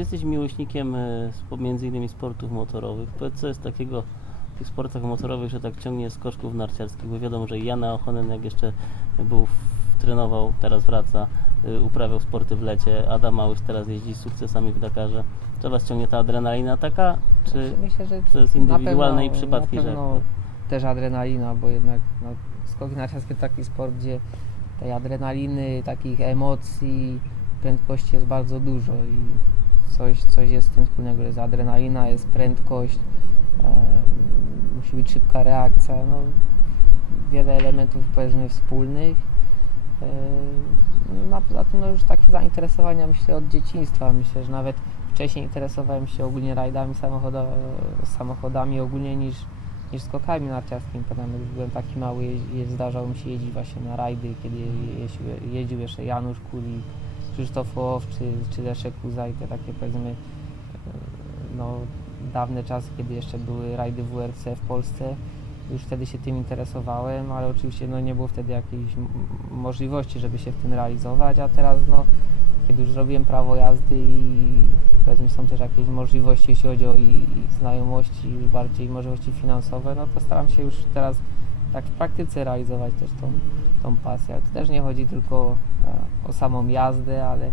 jesteś miłośnikiem e, między innymi sportów motorowych? Powiedz, co jest takiego w tych sportach motorowych, że tak ciągnie skoczków narciarskich? Bo wiadomo, że Jana Ochonen jak jeszcze był, w- trenował, teraz wraca, y, uprawiał sporty w lecie. Adam Małysz teraz jeździ z sukcesami w Dakarze. Co Was ciągnie ta adrenalina taka? Czy Znaczy, Myślę, że to jest indywidualne i przypadki, na że- pewno też adrenalina, bo jednak no, skoki narciarskie to taki sport, gdzie tej adrenaliny, takich emocji, prędkości jest bardzo dużo i coś, coś jest z tym wspólnego. Jest adrenalina, jest prędkość, e, musi być szybka reakcja, no, wiele elementów powiedzmy wspólnych. E, no, poza tym no, już takie zainteresowania myślę od dzieciństwa. Myślę, że nawet wcześniej interesowałem się ogólnie rajdami samochoda, samochodami ogólnie niż, niż skokami narciarskimi. Pamiętam, jak byłem taki mały, je, zdarzało mi się jeździć właśnie na rajdy, kiedy jeździł, jeździł jeszcze Janusz Kulik, Krzysztof Łow czy, czy Leszek Kuzaj, te takie powiedzmy e, no, dawne czasy, kiedy jeszcze były rajdy WRC w Polsce. Już wtedy się tym interesowałem, ale oczywiście no, nie było wtedy jakiejś możliwości, żeby się w tym realizować, a teraz no, kiedy już zrobiłem prawo jazdy i powiedzmy są też jakieś możliwości, jeśli chodzi o i, i znajomości, już bardziej możliwości finansowe, no to staram się już teraz tak w praktyce realizować też tą, tą pasję. Ale to też nie chodzi tylko o samą jazdę, ale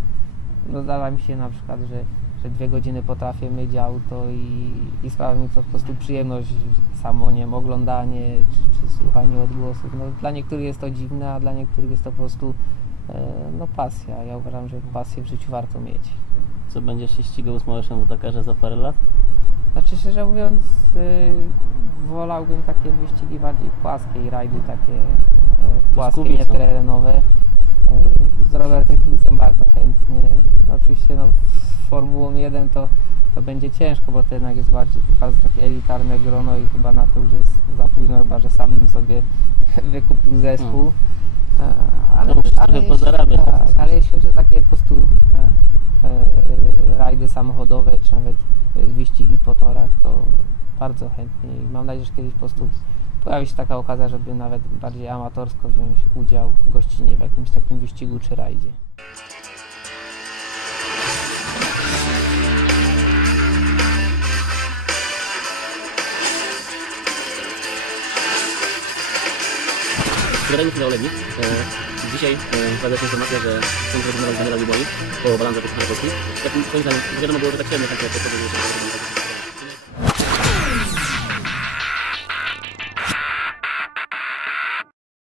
no zdarza mi się na przykład, że, że dwie godziny potrafię myć auto i, i sprawia mi to po prostu przyjemność samo, nie wiem, oglądanie czy, czy słuchanie odgłosów. No, dla niektórych jest to dziwne, a dla niektórych jest to po prostu e, no, pasja. Ja uważam, że pasję w życiu warto mieć. co będziesz się ścigał z Małyszem w Dakarze za parę lat? Znaczy szczerze mówiąc, y, wolałbym takie wyścigi bardziej płaskie i rajdy takie e, płaskie, Kubicą. nieterenowe. Y, z Robertem Kubicem bardzo chętnie. No, oczywiście no, z Formułą 1 to, to będzie ciężko, bo to jednak jest bardziej bardzo takie elitarne grono i chyba na to już jest za późno, chyba że sam bym sobie wykupił zespół. E, To musisz trochę jeśli- Tak, ale jeśli chodzi o takie po prostu e, e, e, rajdy samochodowe, czy nawet e, wyścigi po torach, to bardzo chętnie i mam nadzieję, że kiedyś po prostu pojawi się taka okazja, żeby nawet bardziej amatorsko wziąć udział gościnnie w jakimś takim wyścigu czy rajdzie. Zgadajmy finał Legii. E, dzisiaj e, pojawia się informacja, że chcą zrezygnować Daniela Luboi po balanże Pucharu Polski. Takim twoim zdaniem, wiadomo było, że tak średnio chętnie się do tego.